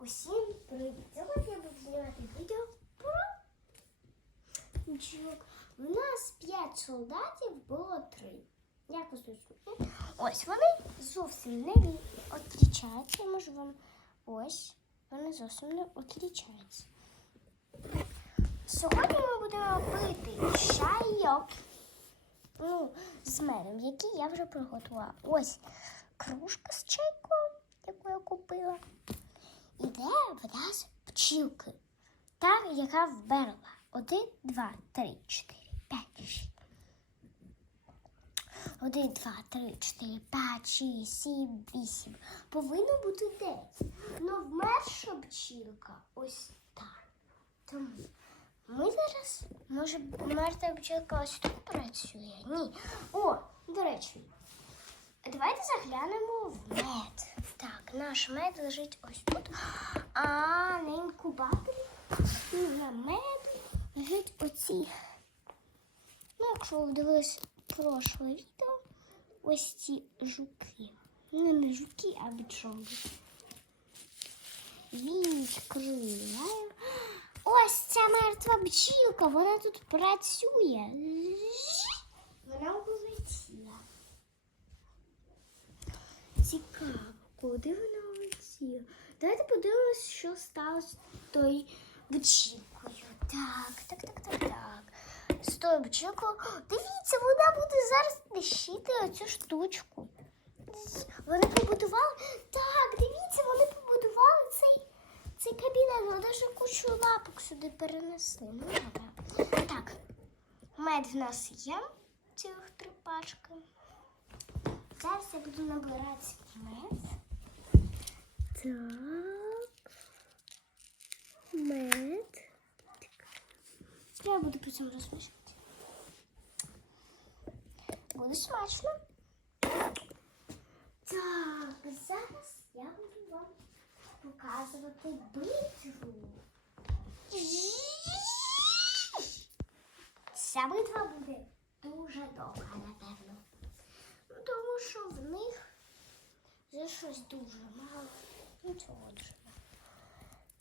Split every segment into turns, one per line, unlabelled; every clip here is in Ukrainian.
Усім привіт! Сьогодні я буду знімати відео про бджілок. У нас 5 солдатів було 3. Як ви зрозуміли? Ось вони зовсім не ві- відрізняються. Я вам ось. Вони зовсім не відрізняються. Сьогодні ми будемо пити чайок ну, з медом, який я вже приготувала. Ось кружка з чайком, яку я купила. Іде в нас пчілки. Та, яка вберла. Один, два, три, чотири, п'ять, шість. Один, два, три, чотири, п'ять, шість, сім, вісім. Повинно бути десять. Ну, вмерша пчілка ось так. Тому ми зараз, може, мертва пчілка ось тут працює? Ні. О, до речі, давайте заглянемо в мед. Так, наш мед лежить ось тут. А на інкубаторі на мед лежить оці. Ну, якщо ви дивились прошле відео, ось ці жуки. Ну, не жуки, а бджоли. Відкриваємо. Ось ця мертва бджілка, вона тут працює. Вона улетіла. Цікаво, куди вона улетіла? Давайте подивимось, що сталося з тою бджілкою. Так, так, так, так, так. З тою бджілкою. Дивіться, вона буде зараз нищити оцю штучку. Вони побудували. Так, дивіться, вони побудували цей, цей кабінет. Вони даже кучу лапок сюди перенесли. Ну, добре. Так, мед в нас є. Цілих три пачки. Зараз я буду набирати мед. Так. Мед. Я буду цьому розмішувати. Буде смачно. Так, зараз я буду вам показувати битву. Ця битва буде дуже довга, напевно. Тому що в них вже щось дуже мало. Ну, дуже.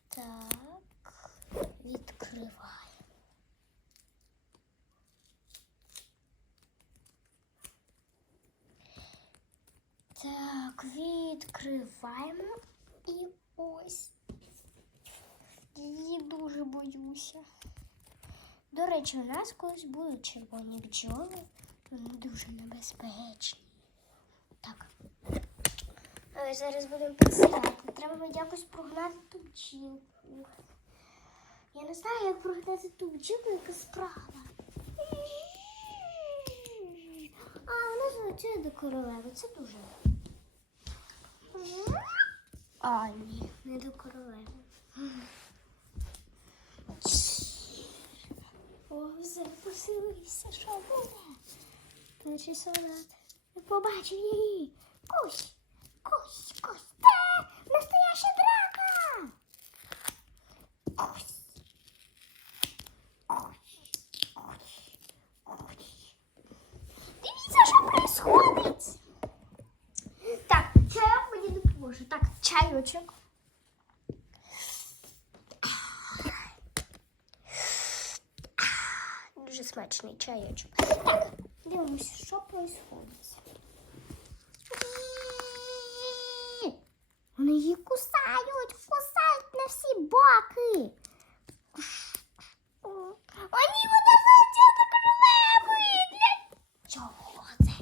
Так, відкриваємо. Так, відкриваємо і ось. Її дуже боюся. До речі, у нас колись будуть червоні бджоли. Вони дуже небезпечні. Так. Але зараз будемо працювати. Треба якось прогнати ту бджілку. Я не знаю, як прогнати ту бджілку, яка справа. А, вона злетіла до королеви. Це дуже. А, ні, не до королеви. О, запустилися, що буде? Перший солдат. Побачив її. Кусь, кусь, кусь. Настояща драка. Кусь, кусь. Дивіться, що происходить. Так, чайок мені допоможе. Так, чайочок. Дуже смачний чайочок. Так, дивимося, що происходить. Вони її кусають, кусають на всі боки. Вони залетіла до королеви. Для чого це?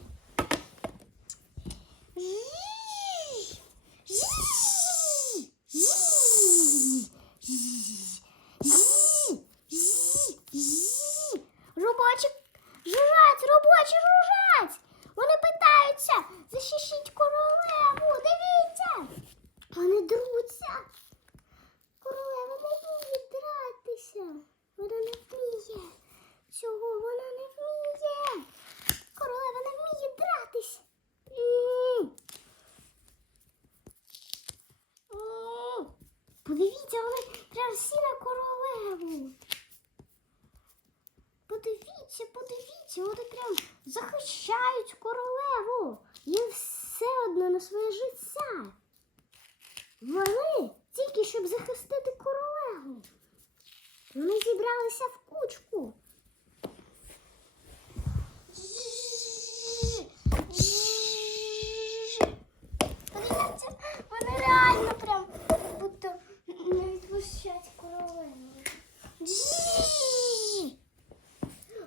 Робочі жужжать, робочі жужжать. Вони питаються, захищіть королеву, дивіться. Вони друться. Королева не вміє дратися. Вона не вміє. Цього вона не вміє. Королева не вміє дратись. М. М. Подивіться, вони прям всі на королеву. Подивіться, вони прям захищають королеву. Їм все одно на своє життя. Вони тільки щоб захистити королеву. Вони зібралися в кучку. Вони реально прям будто не відпущать королеву.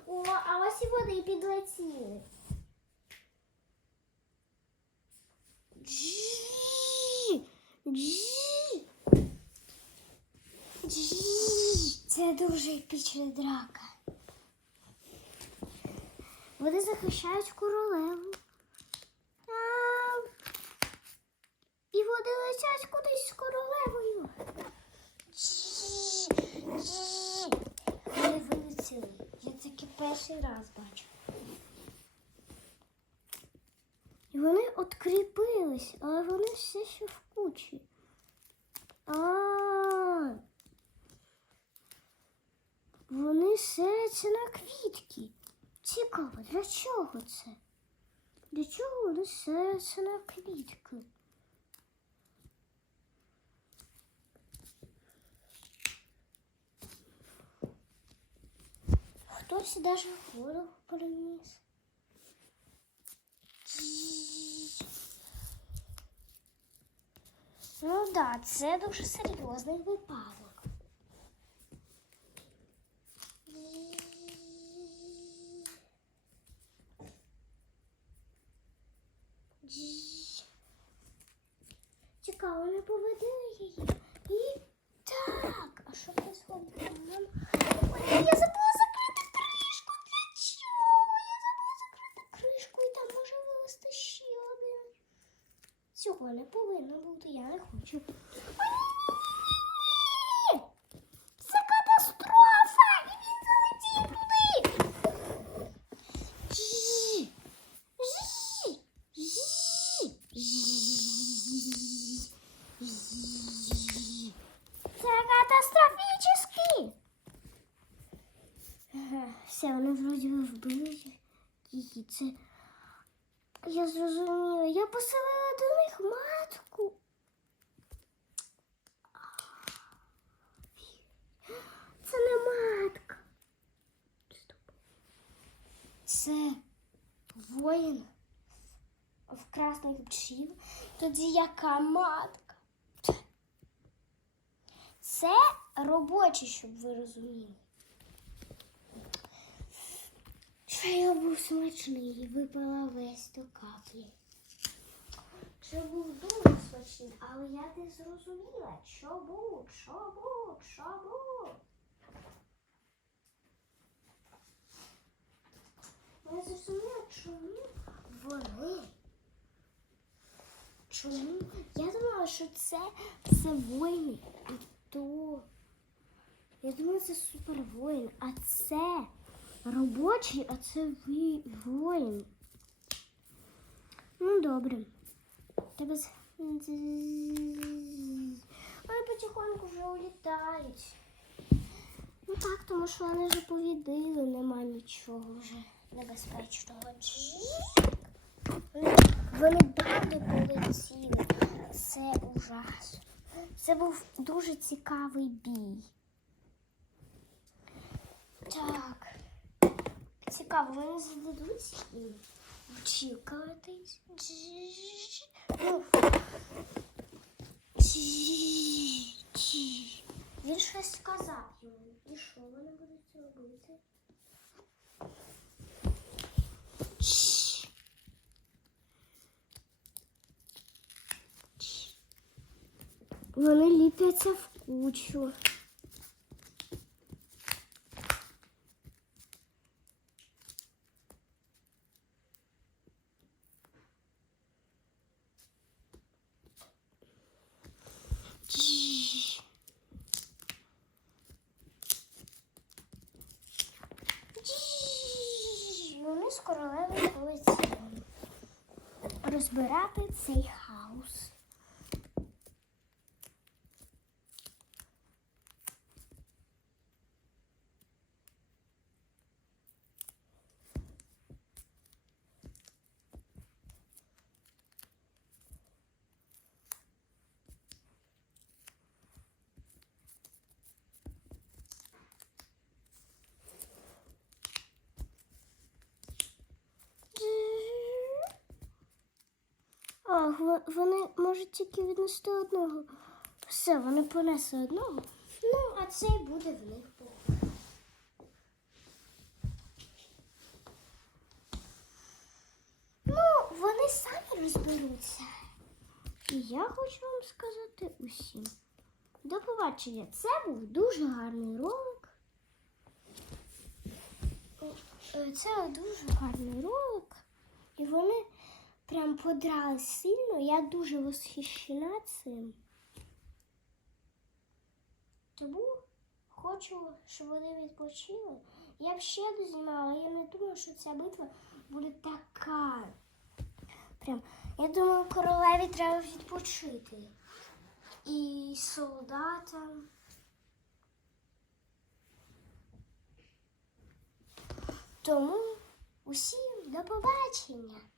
О, а ось і вони підлетіли. Це драка. Вони захищають королеву. І вони летять кудись з королевою. Вони вилетіли. Я таки перший раз бачу. І вони откріпились, але вони все ще в кучі. А. Вони селяться на квітки. Цікаво, для чого це? Для чого вони селяться на квітки? Хтось даже воду приніс. Ну так, да, це дуже серйозний випадок. Цікаво, не поведили її. І так, а що происходит? Нам... Ой, я забула закрити кришку. Для чого? Я забула закрити кришку і там може вилезти ще один. Цього не повинно бути, я не хочу. Ой, би вбили. Це я зрозуміла. Я поселила до них матку. Це не матка. Це воїн в красних бджіл. Тоді яка матка? Це робочі, щоб ви розуміли. Я був смачний і випила весь до каплі. Це був дуже смачний, але я не зрозуміла, що був, що був. Я зрозуміла, чому вони. Чому? Я думала, що це, це воїни. І то. Я думала, це супервоїн, а це робочий, а це воїн. Ну, добре. Тебе. Вони потихоньку вже улітають. Ну так, тому що вони вже повідили, нема нічого вже небезпечного. Вони, вони далі полетіли. Це ужас. Це був дуже цікавий бій. Так. Цікаво, вони зададуть і. Джі. Він щось сказав йому. І що вони будуть робити? Вони ліпляться в кучу. I would say вони можуть тільки віднести одного. Все, вони понесли одного. Ну, а цей буде в них. Ну, вони самі розберуться. І я хочу вам сказати усім. До побачення. Це був дуже гарний ролик. Е, Це дуже гарний ролик. І вони прям подрали сильно. Я дуже восхищена цим. Тому хочу, щоб вони відпочили. Я б ще дознімала, я не думаю, що ця битва буде така. Прям, я думаю, королеві треба відпочити. І солдатам. Тому усім до побачення.